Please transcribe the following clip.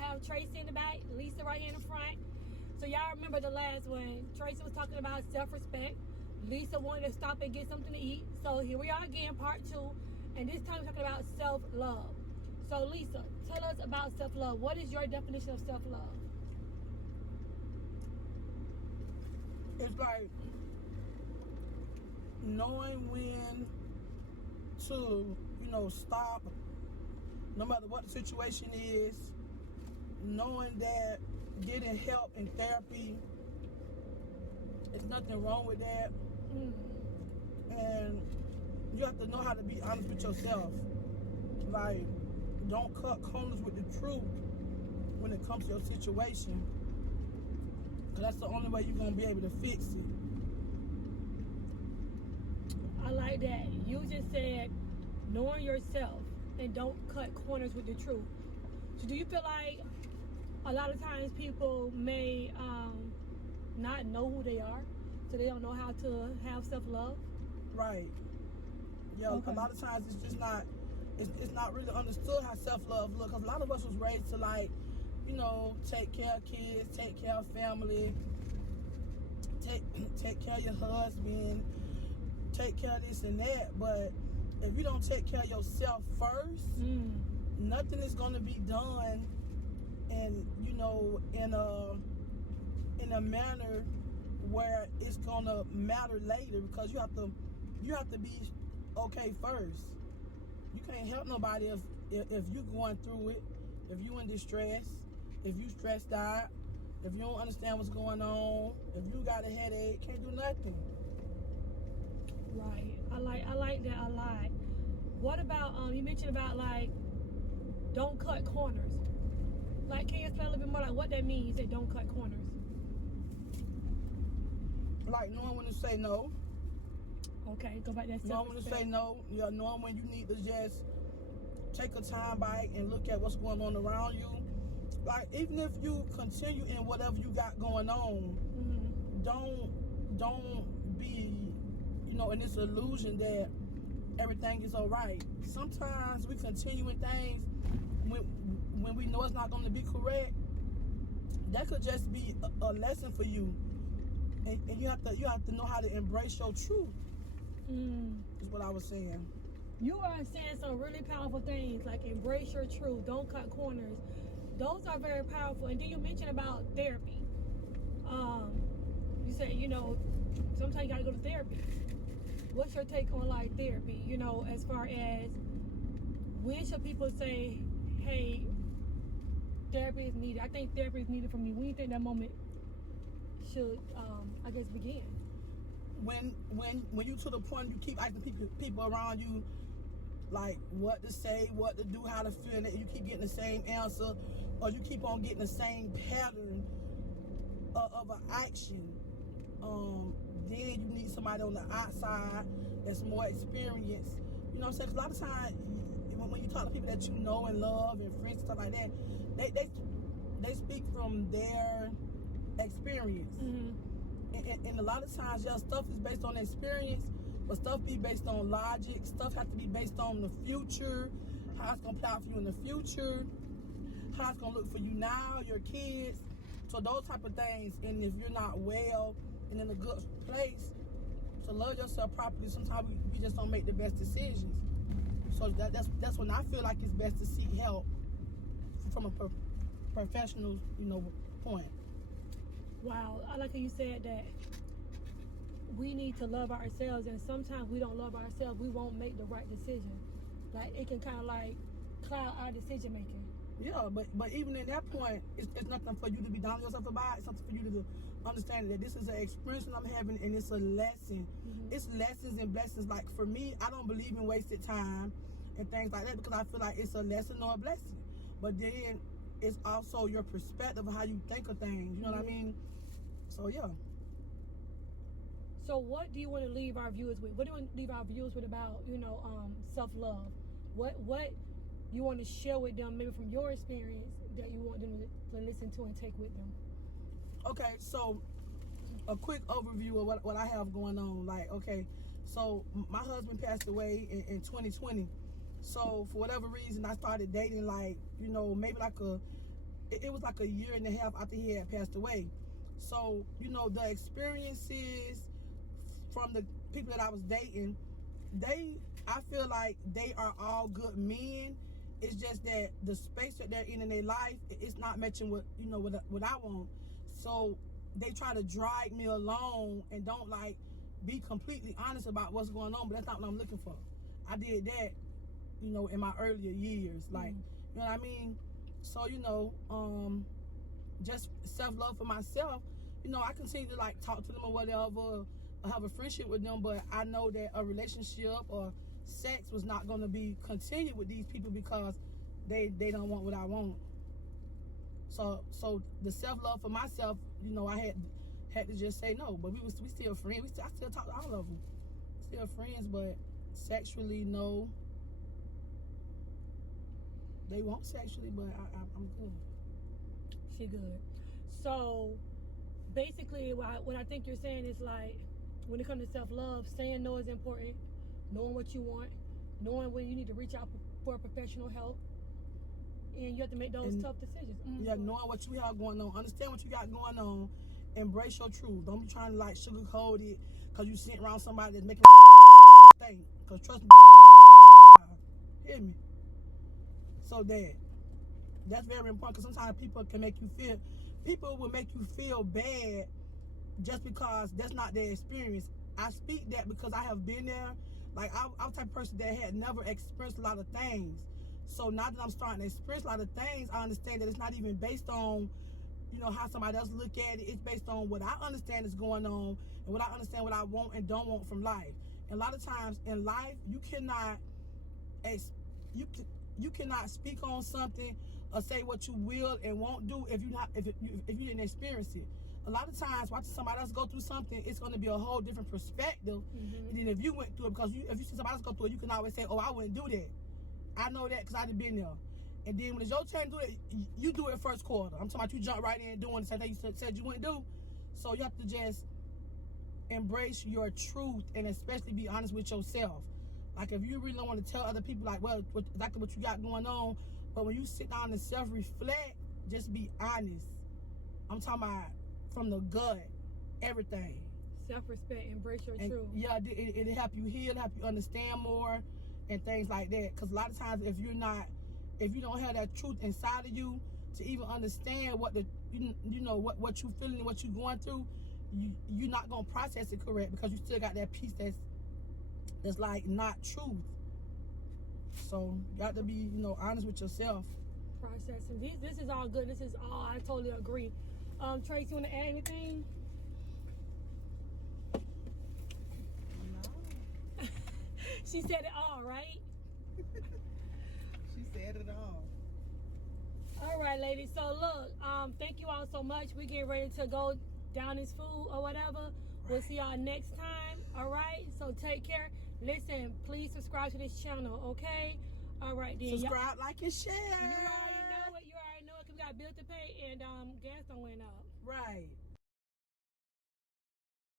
have Tracy in the back, Lisa right here in the front. So y'all remember the last one. Tracy was talking about self-respect. Lisa wanted to stop and get something to eat. So here we are again, part 2. And this time we're talking about self-love. So Lisa, tell us about self-love. What is your definition of self-love? It's like knowing when to, stop, no matter what the situation is, knowing that getting help and therapy, there's nothing wrong with that. And you have to know how to be honest with yourself. Like, don't cut corners with the truth when it comes to your situation, because that's the only way you're going to be able to fix it. I like that. You just said knowing yourself and don't cut corners with the truth. So do you feel like a lot of times people may not know who they are, so they don't know how to have self-love? Right. Yeah, okay. A lot of times it's just not, it's not really understood how self-love looks. Because a lot of us was raised to, like, take care of kids, take care of family, take care of your husband, take care of this and that. But if you don't take care of yourself first, nothing is going to be done, and in a manner where it's gonna matter later, because you have to be okay first. You can't help nobody if you're going through it, if you in distress, if you stressed out, if you don't understand what's going on, if you got a headache, can't do nothing. Right. I like that a lot. What about you mentioned about, like, don't cut corners. Like, can you explain a little bit more, like, what that means, that don't cut corners? Like knowing when to say no. Okay, go back to that. Knowing when to say no. Yeah, knowing when you need to just take a time back and look at what's going on around you. Like, even if you continue in whatever you got going on, don't be, in this illusion that everything is all right. Sometimes we continue in things when we know it's not going to be correct. That could just be a lesson for you. And you have to know how to embrace your truth. Is what I was saying. You are saying some really powerful things, like embrace your truth, don't cut corners. Those are very powerful. And then you mentioned about therapy. You said, sometimes you gotta go to therapy. What's your take on, like, therapy? As far as when should people say, hey, therapy is needed? I think therapy is needed for me. When do you think that moment should, begin? When you to the point you keep asking people around you, like, what to say, what to do, how to feel, and you keep getting the same answer, or you keep on getting the same pattern of an action, then you need somebody on the outside that's more experienced. You know what I'm saying? 'Cause a lot of times when you talk to people that you know and love and friends and stuff like that, they speak from their experience. And a lot of times, stuff is based on experience, but stuff be based on logic. Stuff has to be based on the future, how it's gonna play out for you in the future, how it's gonna look for you now, your kids. So those type of things. And if you're not well and in a good place to love yourself properly, sometimes we just don't make the best decisions. So that's when I feel like it's best to seek help from a professional, point. Wow, I like how you said that we need to love ourselves, and sometimes we don't love ourselves, we won't make the right decision. Like, it can kind of like cloud our decision making. Yeah, but even in that point, it's nothing for you to be down on yourself about. It's something for you to understand that this is an experience that I'm having, and it's a lesson. It's lessons and blessings. Like, for me, I don't believe in wasted time and things like that, because I feel like it's a lesson or a blessing. But then it's also your perspective of how you think of things. You know what I mean? So, yeah. So what do you want to leave our viewers with? What do you want to leave our viewers with about, self-love? What you want to share with them, maybe from your experience, that you want them to listen to and take with them? Okay, so a quick overview of what I have going on. Like, okay, so my husband passed away in 2020. So for whatever reason, I started dating, like, maybe like a it was like a year and a half after he had passed away. So, you know, the experiences from the people that I was dating, I feel like they are all good men. It's just that the space that they're in their life, it's not matching what, you know, what I want. So they try to drag me along and don't like be completely honest about what's going on, but that's not what I'm looking for. I did that, you know, in my earlier years. Like, you know what I mean? So, you know, just self-love for myself, you know, I continue to like talk to them or whatever, or have a friendship with them, but I know that a relationship or sex was not going to be continued with these people because they don't want what I want. So the self-love for myself, you know, I had to just say no, but we still friends. I still talk to all of them. Still friends, but sexually, no. They want sexually, but I'm good. She good. So basically what I think you're saying is like, when it comes to self-love, saying no is important, knowing what you want, knowing when you need to reach out for professional help, and you have to make those tough decisions. Yeah, knowing what you have going on, understand what you got going on, embrace your truth. Don't be trying to like sugarcoat it because you sitting around somebody that's making think. Because trust me, hear me. So that's very important, because sometimes people will make you feel bad just because that's not their experience. I speak that because I have been there. Like, I'm the type of person that had never experienced a lot of things. So now that I'm starting to experience a lot of things, I understand that it's not even based on, you know, how somebody else look at it. It's based on what I understand is going on and what I understand what I want and don't want from life. And a lot of times in life, you cannot speak on something or say what you will and won't do if you didn't experience it. A lot of times, watching somebody else go through something, it's going to be a whole different perspective than if you went through it. Because if you see somebody else go through it, you can always say, "Oh, I wouldn't do that." I know that because I've been there. And then when it's your turn to do it, you do it first quarter. I'm talking about you jump right in and doing the same thing you said you wouldn't do. So you have to just embrace your truth and especially be honest with yourself. Like, if you really don't want to tell other people, like, well, exactly what you got going on, but when you sit down and self-reflect, just be honest. I'm talking about from the gut, everything. Self-respect, embrace your truth. Yeah, it'll help you heal, help you understand more, and things like that. Because a lot of times, if you don't have that truth inside of you to even understand what what you feeling and what you going through, you're not gonna process it correct because you still got that piece that's like not truth. So you got to be, you know, honest with yourself. Processing. This is all good. This is all, I totally agree. Trace, you want to add anything? No. She said it all, right? She said it all. All right, ladies. So look, thank you all so much. We getting ready to go down this food or whatever. We'll see y'all next time. All right. So take care. Listen, please subscribe to this channel, okay? All right, then. Subscribe, like, and share. You already know it. You already know it. 'Cause we got bills to pay and gas don't went up. Right.